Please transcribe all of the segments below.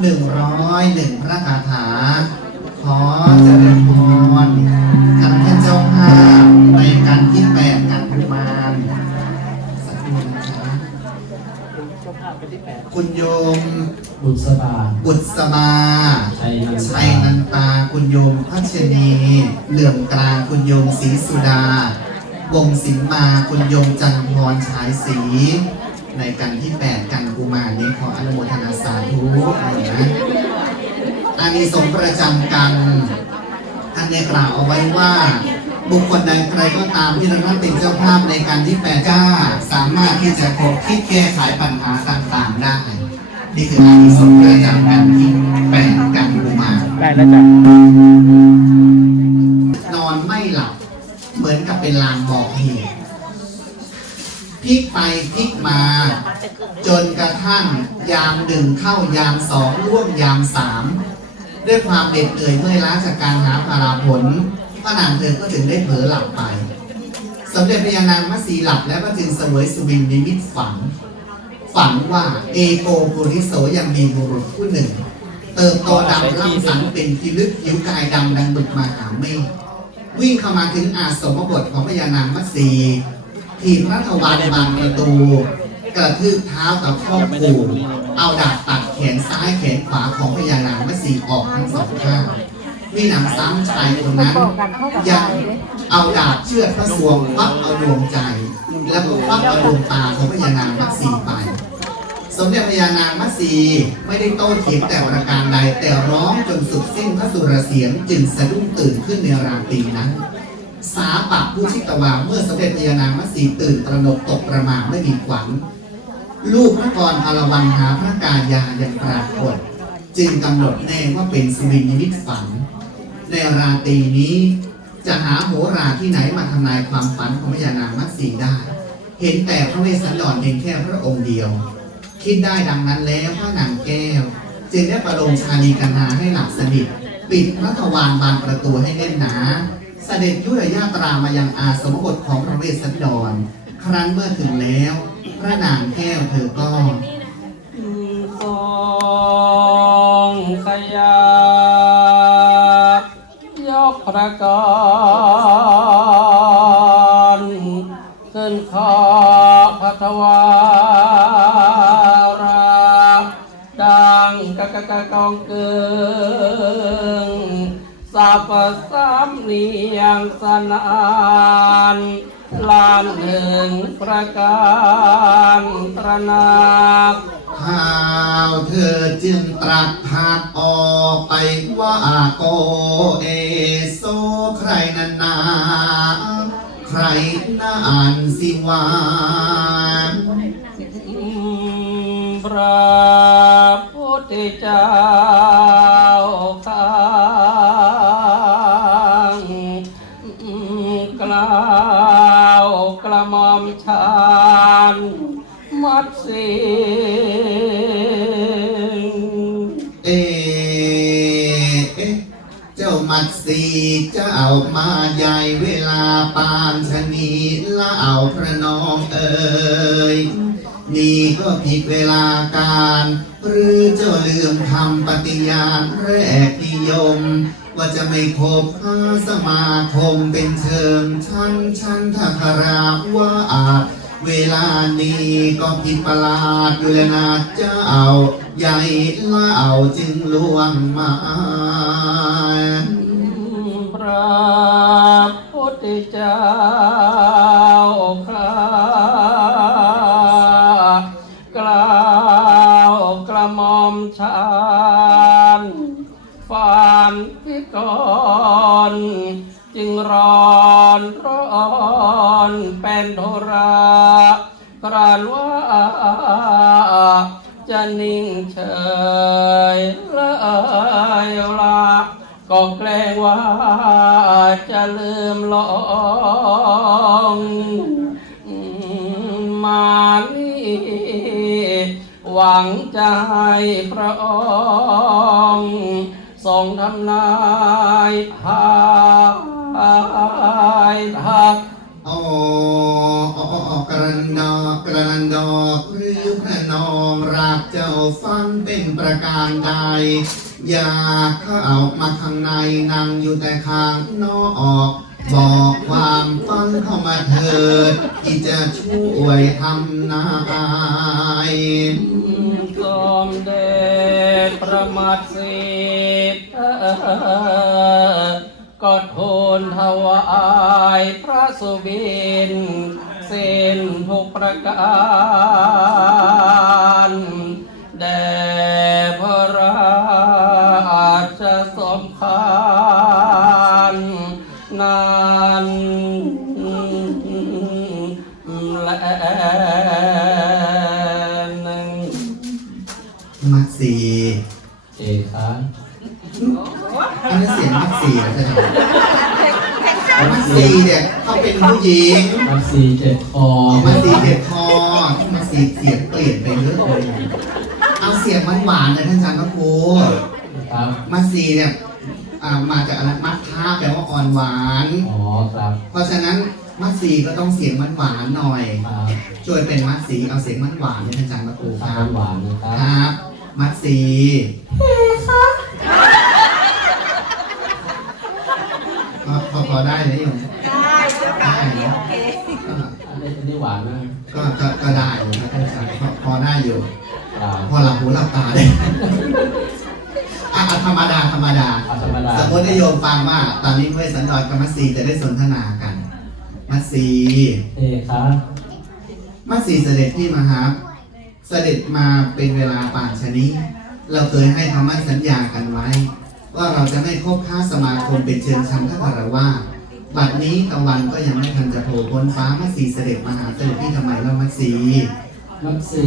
หนึ่งร้อยหนึ่งพระคาถา ขอเจริญพรท่านเป็นเจ้าภาพในการที่แปดกันกุมารสักครู่นะคะคุณโยมบุษบาบุษบาชัยนันชัยนันตาคุณโยมพัชนีเหลื่อมกลางคุณโยมศรีสุดาวงศิลมาคุณโยมจันพรฉายศรีในกันที่แปดกัน กุมารนี้ขออนุโมทนาสาธุนะอานิสงส์ประจำกันท่านได้กล่าวเอาไว้ว่าบุคคลใดใครก็ตามที่ได้รับเป็นเจ้าภาพในการที่แปดก้า สามารถที่จะคบคิดแก้ไขปัญหาต่างๆได้ นี่คืออานิสงส์ประจำกันที่แปดกันกุมารได้แล้วจ้ะนอนไม่หลับ เหมือนกับเป็นลางบอกเหตุพ ลิกไปพลิกมา จนกระทั่งยามหนึ่งเข้ายามสองร่วมยามสามด้วยความเด็ดเหนื่อยเมื่อยล้าจากการหาภาราผลพระนางเธอก็ถึงได้เผลอหลับไป สมเด็จพระยานางมัสีหลับแล้วก็จึงเสวยสุวินนิมิตฝัน ฝันว่าเอโกปุริโสยังมีบุรุษผู้หนึ่ง เติบโตดำร่ำสันเป็นพิลึกผิวกายดำดังบึกมหาเมฆวิ่งเข้ามาถึงอาสมบทของพญานางมัต สีทีมรัฐวานบางประตู กระทืบเท้ากับข้อปูเอาดาบตัดแขนซ้ายแขนขวาของพญานางมัสีออกทั้งสองข้างมีหนำซ้ำชายคนนั้นยังเอาดาบเชือดพระสวงควักเอาดวงใจ แล้วก็ควักเอาดวงตาของพญานางมัสีไปสมเด็จพญานางมัตสีไม่ได้โต้เถียงแต่ประการใด แต่ร้องจนสุดสิ้นพระสุรเสียงจึงสะดุ้งตื่นขึ้นในราตรีนั้น สาปะผู้ชิตวาเมื่อสมเด็จพญานางมัตสีตื่นตระหนกตกประหมาไม่มีขวัญลูกพระกรพารวันหาพระกายาอยังปรากฏ จึงกำหนดแน่ว่าเป็นสุวินนิมิตฝัน ในราตรีนี้จะหาโหราที่ไหนมาทำนายความฝันของพญานางมัสีได้ เห็นแต่พระเวสสันดรเพียงแค่พระองค์เดียว คิดได้ดังนั้นแล้วพระนางแก้ว จึงได้ประโลมชาลีกันาให้หลับสนิทปิดพระทวารบานประตูให้แน่นหนา เสด็จยุรยาตรามายังอาสมบทของพระเวสสันดร ครั้นเมื่อถึงแล้ว พระนางแก้วเธอก็ทรงขยับยกพระกรขึ้นขอพัทวาราดังกะกะกะกองเกิง สัพพสัมเนียงสนานลานหนึ่งประการตระหนักข่าวเธอจึงตรัสผากออกไปว่าโกเอโซใครนันนาใครนานสิวาพระพุทธเจ้า ดสีเอเอ๊ะเจ้ามัดสีเจ้าเอามาใหญ่เวลาปานชะนีละเอาพระน้องเอ่ยนี่ก็ผิดเวลาการ หรือเจ้าลืมทำปฏิญาณแรกนิยม ว่าจะไม่คบหาสมาคมเป็นเชิงชั้นชั้นทคราว่าอาจ เวลานี้ก็ผิดประหลาดอยู่แล้วนะเจ้า ใหญ่เล่าจึงล่วงมาพระพุทธเจ้าข้ากล่าวกระหม่อมชานฟานพิกร จึงร้อนร้อนเป็นโทระกรานว่าจะนิ่งเฉยเลยละก็เกรงว่าจะลืมลองมานี่หวังให้พระองค์ทรงทำนายทา ยทักอออกระนอกกระนันดอกหรือพระนองรักเจ้าฟังเป็นประการใด อยากเข้ามาข้างในนั่งอยู่แต่ข้างนอกบอกความฟังเข้ามาเถิดที่จะช่วยทำนายสมเด็จพระมัตสี ก็ทูลถวายพระสุบินเส้นทุกประการแด่พระ สีเนี่ยเขาเป็นผู้หญิงมักสีเจ็ดคอออกมาสีเจ็บคอมาสีเสียงเปลี่ยนไปเยอะเลยเอาเสียงหวานๆเลยท่านอาจารย์พระครูครับมาสีเนี่ยอ่ามาจากอะไรมัดท่าแปลว่าอ่อนหวาน อ๋อครับ เพราะฉะนั้นมัดสีก็ต้องเสียงหวานๆหน่อยครับช่วยเป็นมัดสีเอาเสียงหวานๆเลยท่านอาจารย์พระครูคทารับนหวานนะคครับรับ มัดสี พอพอพอได้ไหมโยมได้เจ้าค่ะโอเคก็อันนี้อันนี้หวานมากก็ก็ก็ได้อยู่นะท่านอาจารย์พอพอได้อยู่ครับพอหลับหูหลับตาได้อะอะธรรมดาธรรมดาเอาธรรมดาสมมติให้โยมฟังว่า ตอนนี้เมื่อสันดอนกับมัสซีจะได้สนทนากัน มัสซีเอคะมัสซีเสด็จที่มาครับ เสด็จมาเป็นเวลาป่านชะนี้ เราเคยให้คำมั่นสัญญากันไว้ ว่าเราจะไม่คบค้าสมาคมเป็นเชิงชันทคารวาสบัดนี้ตะวันก็ยังไม่ทันจะโผล่พ้นฟ้ามัสซีเสด็จมาหาเสด็จที่ทำไมเรามัสซีมักสี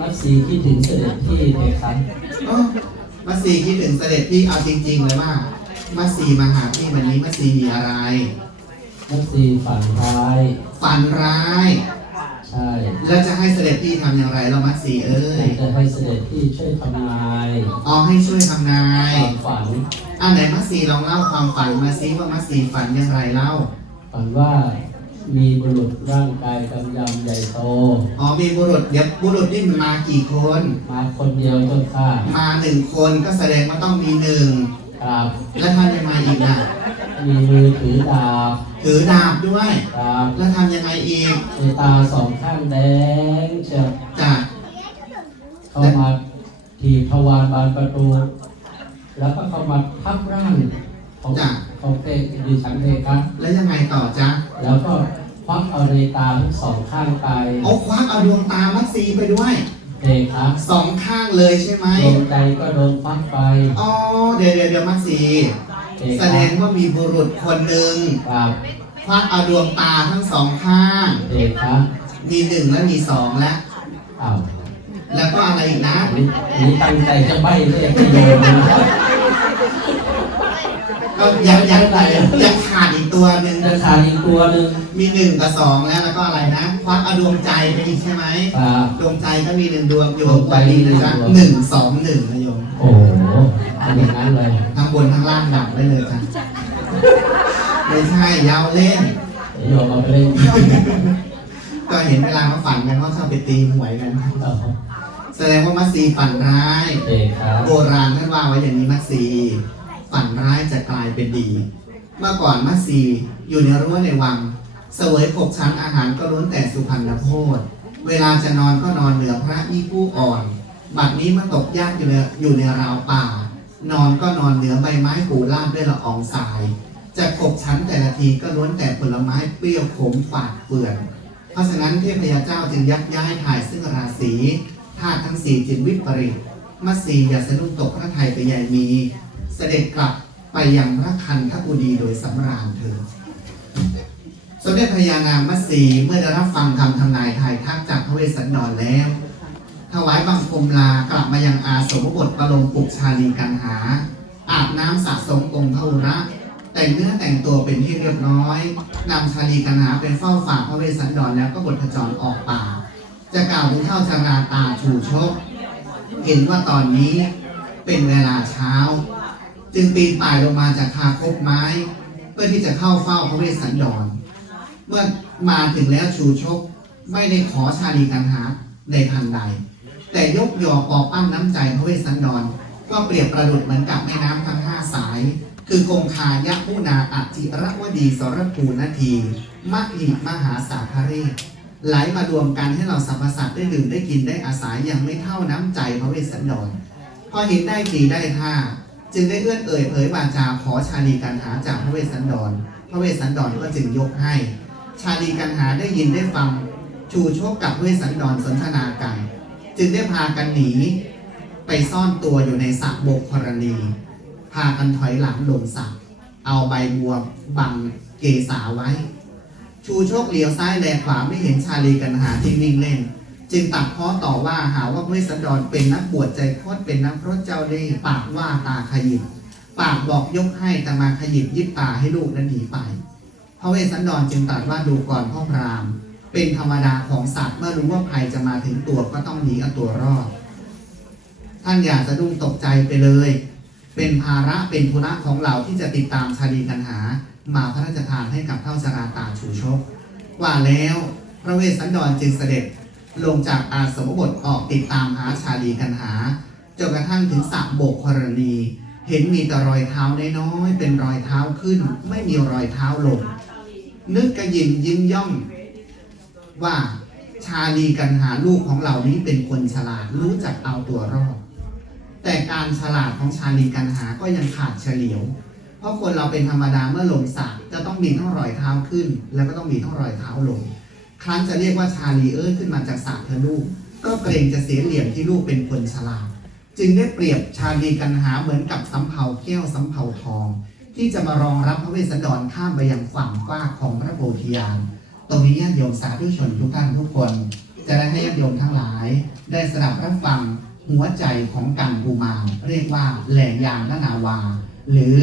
มักสีคิดถึงเสด็จพี่เอคะอ้อมัสซีคิดถึงเสด็จพี่เอาจริงๆเลยว่ามัสซีมาหาพี่วันนี้มัสซีมีอะไรมักสีฝันร้าย ฝันร้าย ใช่ แล้วจะให้เสด็จ พี่ทำอย่างไรเรามัดสีเอ้อยยากจะให้เสด็จพี่ช่วยทำนายเอาให้ช่วยทำนายความฝันอ่าไหนมัดสีลองเล่าความฝันมาซิว่ามัดสีฝันอย่างไรเล่าฝันว่ามีบุรุษร่างกายกำยำใหญ่โต อ๋อ มีบุรุษเดี๋ยวบุรุษนี่มันมากี่คน มาคนเดียวเจ้าค่ะ มาหนึ่งคนก็แสดงว่าต้องมีหนึ่งครับ แล้วท่านยังมาอีกน่ะ มีมือถือดาบถือดาบด้วยครับแล้วทำยังไงอีกในตาสองข้างแดงเชียวจ้ะเข้ามาถีบทวารบานประตู แล้วก็เข้ามาทับร่างของของเตดิฉันเองครับ แล้วยังไงต่อจ๊ะแล้วก็ควักเอาในตาทั้งสองข้างไปเอาควักเอาดวงตามัดสีไปด้วยเอครับสองข้างเลยใช่ไหมดวงใจก็โดนควักไปอ๋อเดี๋ยวเดี๋ยวเดี๋ยวมัดสีเอ แสครัดบงว่ามีบุรุษคนหนึ่งครับควักเอาดวงตาทั้งสองข้างเอครับมีหนึ่งและมีสองแล้วอ้าวแล้วก็อะไรอีกนะอันนี้อันนี้ตั้งใจจะใบ้เลขที่โยนนะครับ ก็ยังยังยังขาดอีกตัวหนึ่งจะขาดอีกตัวหนึ่งมีหนึ่งกับสองแล้วแล้วก็อะไรนะควักเอาดวงใจไปอีกใช่ไหมครับดวงใจก็มีหนึ่งดวงโยดวมงใจวันนี้นะจ๊ะมีหนึ่งดวงหนึ่งสองหนึ่งนะโยมโอ้โหเป็นอย่างนั้นเลยทั้งบนทั้งล่างดับได้เลยจ้ะไม่ใช่ยาวเล่นเดี๋ยวโยมเอาไปเล่นก็เห็นเวลาเขาฝันกันเขาชอบไปตีหวยกันเอาแสดงว่ามัสซีฝันร้ายเอครับโบราณท่านว่าไว้อย่างนี้มัสซี ฝันร้ายจะกลายเป็นดี เมื่อก่อนมัสซีอยู่ในรั้วในวัง เสวยขบชั้นอาหารก็ล้วนแต่สุพรรณโพธเวลาจะนอนก็นอนเหนือพระอีผู้อ่อน บัดนี้มาตกยากอยู่ในอยู่ในราวป่า นอนก็นอนเหนือใบไม้ปูลาดด้วยละอองทราย จะขบชั้นแต่ละทีก็ล้วนแต่ผลไม้เปรี้ยวขมฝาดเปื่อนเพราะฉะนั้นเทพยาเจ้าจึงยักย้ายถ่ายซึ่งราศีธาตุทั้งสี่จึงวิปริตมัสสีอย่าสะดุ้งตกพระไทยไปใหญ่มี สด็จกลับไปยังพระคันธกุดีโดยสำราญเถิดสมเด็จพระยานางมัสสีเมื่อได้รับฟังคำทำนายทายทักจากพระเวสสันดรแล้ว ถวายบังคมลากลับมายังอาสมบทประลมปุกชาลีกันหา อาบน้ำสะสมองค์พระอุระแต่งเนื้อแต่งตัวเป็นที่เรียบร้อยนำชาลีกันหาเป็นเฝ้าฝากพระเวสสันดรแล้วก็บทผจรออกป่า จะกล่าวถึงเท่าชาราตาชูชก เห็นว่าตอนนี้เป็นเวลาเช้า จึงปีนป่ายลงมาจากคาคบไม้ เพื่อที่จะเข้าเฝ้าพระเวสสันดร เมื่อมาถึงแล้วชูชกไม่ได้ขอชาลีกันหาในทันใด แต่ยกยอปอปั้นน้ำใจพระเวสสันดร ก็เปรียบประดุจเหมือนกับแม่น้ำทั้งห้าสาย คือกงคายะมุนาอจิระวดีสรภูนาทีมหิมหาสาคเรศไหลมารวมกันให้เราสรรพสัตว์ได้ดื่มได้กินได้อาศัยยังไม่เท่าน้ำใจพระเวสสันดรพอเห็นได้ทีได้ท่า จึงได้เอื้อนเอ่ยเผยวาจาขอชาลีกันหาจากพระเวสสันดร พระเวสสันดรก็จึงยกให้ ชาลีกันหาได้ยินได้ฟัง ชูโชคกับพระเวสสันดรสนทนากัน จึงได้พากันหนี ไปซ่อนตัวอยู่ในสระบกธรณีพากันถอยหลังลงสระเอาใบบัวบังเกษาไว้ ชูโชคเลี้ยวซ้ายแลขวาไม่เห็นชาลีกันหาที่วิ่งเล่น จึงตัดพ้อต่อว่าหาว่าพระเวสันดรเป็นนักบวชใจโคตรเป็นนักพรตเจ้าเล่ห์ปากว่าตาขยิบปากบอกยกให้แต่มาขยิบยิบตาให้ลูกนั้นหนีไปพระเวสสันดรจึงตรัสว่าดูก่อนพ่อพรามเป็นธรรมดาของสัตว์เมื่อรู้ว่าภัยจะมาถึงตัวก็ต้องหนีเอาตัวรอด ท่านอย่าสะดุ้งตกใจไปเลย เป็นภาระเป็นธุระของเราที่จะติดตามชาลีกันหา มาพระราชทานให้กับเท่าชราตาชูชก ว่าแล้วพระเวสสันดรจึงเสด็จ ลงจากอาสมบทออกติดตามหาชาลีกันหาจนกระทั่งถึงสระโบกครณี เห็นมีแต่รอยเท้าน้อยๆเป็นรอยเท้าขึ้น ไม่มีรอยเท้าลง นึกกระยินยิ้มย่อมว่าชาลีกันหาลูกของเรานี้เป็นคนฉลาดรู้จักเอาตัวรอด แต่การฉลาดของชาลีกันหาก็ยังขาดเฉลียว เพราะคนเราเป็นธรรมดาเมื่อลงสระจะต้องมีทั้งรอยเท้าขึ้น แล้วก็ต้องมีทั้งรอยเท้าลง ครั้นจะเรียกว่าชาลีเอ้ยขึ้นมาจากสระเธอลูก ก็เกรงจะเสียเหลี่ยมที่ลูกเป็นคนฉลาด จึงได้เปรียบชาลีกันหาเหมือนกับสำเภาแก้วสำเภาทอง ที่จะมารองรับพระเวสสันดรข้ามไปยังฝั่งฟ้ากของพระโพธิญาณตรงนี้ญาติโยมสาธุชนทุกท่านทุกคน จะได้ให้ญาติโยมทั้งหลาย ได้สดับรับฟังหัวใจของกันบูมางเรียกว่าแหล่ยางละนาวา หรือ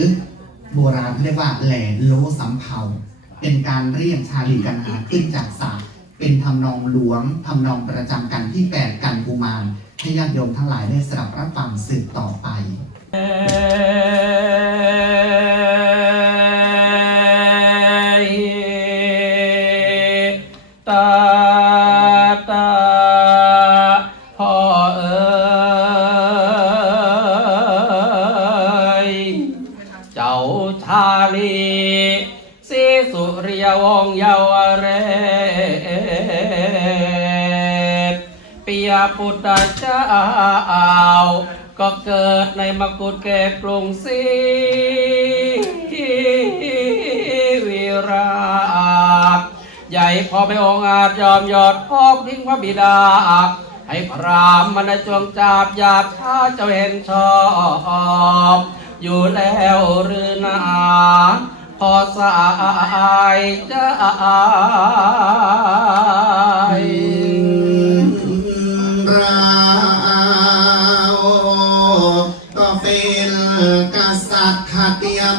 โบราณเรียกว่าแหล่โลสำเภาเป็นการเรียกชาลีกันหาขึ้นจากสระ เป็นทำนองหลวงทำนองประจำกันที่แปดกันบูมานให้ญาติโยมทั้งหลายได้สรับรับฟังสืบต่อไป ปิยปุตตะเจ้าก็เกิดในมกุฎเกตกรุงศรีวิราชใหญ่พอไม่องอาจยอมยอดพอกทิ้งพระบิดา ให้พรามมันจวงจับอยากช้าเจ้าเห็นชอบอยู่แล้วหรือนาพอสายจ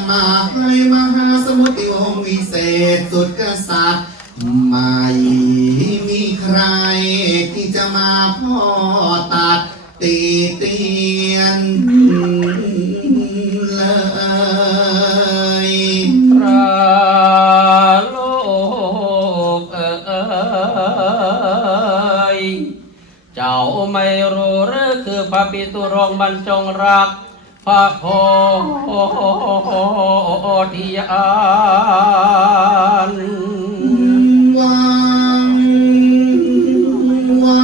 มาให้มหาสมุทรวงวิเศษสุดกษัตริย์ไม่มีใครที่จะมาพ่อตัดตีเตียนเลยพระโลกเอ๋ยเจ้าไม่รู้หรือคือพระปิตุรงบรรจงรัก พระโพธิญาณหวังว่า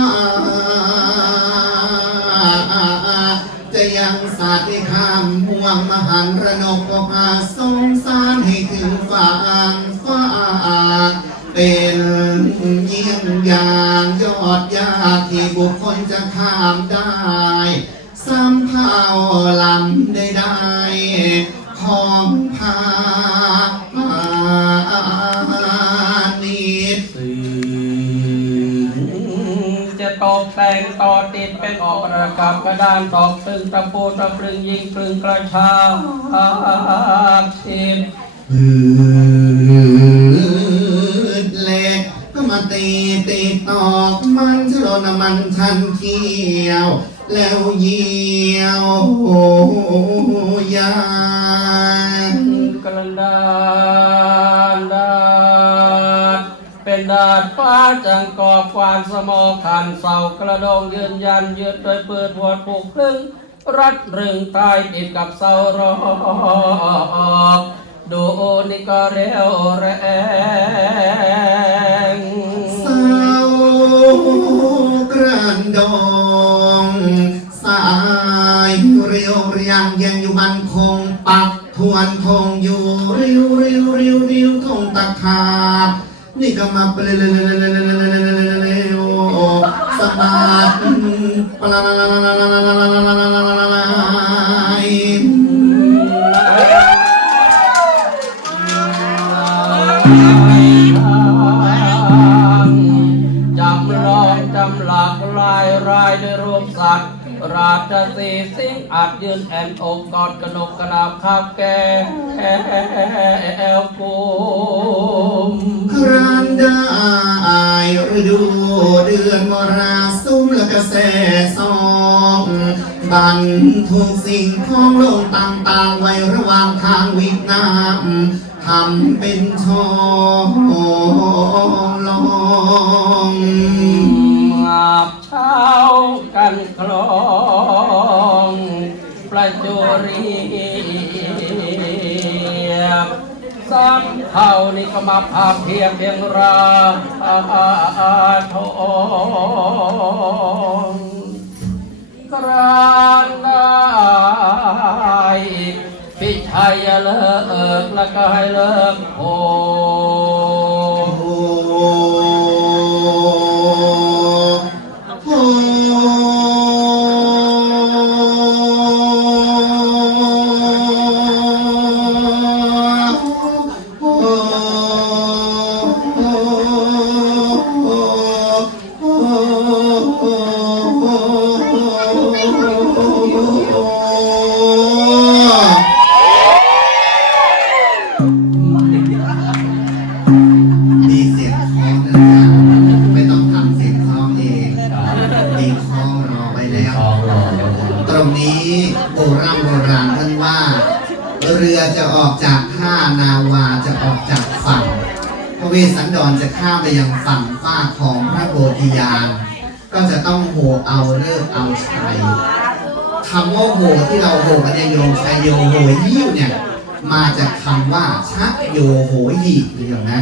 จะยังสัตว์ให้ข้ามห่วงมหันระนกออมาสงสารให้ถึงฝั่งฟ้าเป็นเยี่ยงอย่างยอดยากที่บุคคลจะข้ามได้ สำเภาลำได้ได้ของพานิดจะตกแต่งต่อติดเป็นออกประกับกระดานตอกตึงตะปูตะปรึงยิงปรึงกระชากชิดพืชเล็กก็มาตีตีตอกมันชโลนมันทันเขียว แล้วเยี่ยวยางกระดานดาษดฟ้าจังก่อความสมอขันเสากระดงยืนยันยืดโดยเปิดหัวผูกครึ่งรัดรึงตายติดกับเสารอกดูนี่ก็เร็วแรงสาวกรันดองายเรียวเรียงยังอยู่มันคงปักทวนคงอยู่ริวริวริวริวทงตะขาบนี่ก็มาเปลเลเลเลเลเลเลเลเลเลโอสะบัดปลาลาลา ยืนแอนอกกอดกระนกกระดาบข้าวแก่แอลกุมครานได้ฤดูเดือนมราสุมและกระแสสองบันทุกสิ่งของโลกต่างๆ ไว้ระหว่างทางวินามทำเป็นช่องลองอาบเช้ากันคลอง ประจุรีสักเท่านี้ก็มาพาเพียงเพียงราทองกรานได้พิชัยเลิกแล้วก็ให้เลิกโอ มีเสียงคล้องนะจ๊ะไม่ต้องทำเสียงคล้องเองมีคล้องรอไว้แล้ว ตรงนี้โบราณโบราณท่านว่า เรือจะออกจากท่านาวาจะออกจากฝั่ง พระเวสสันดรจะข้ามไปยังฝั่งฝ้ากของพระโพธิญาณก็จะต้องโหเอาเลิกษ์เอาชัยคำว่าโหที่เราโหกันเนี่ยโยมชัยโยโหยิ้วเนี่ย มาจากคำว่าชักโยโหยิเดียวนะ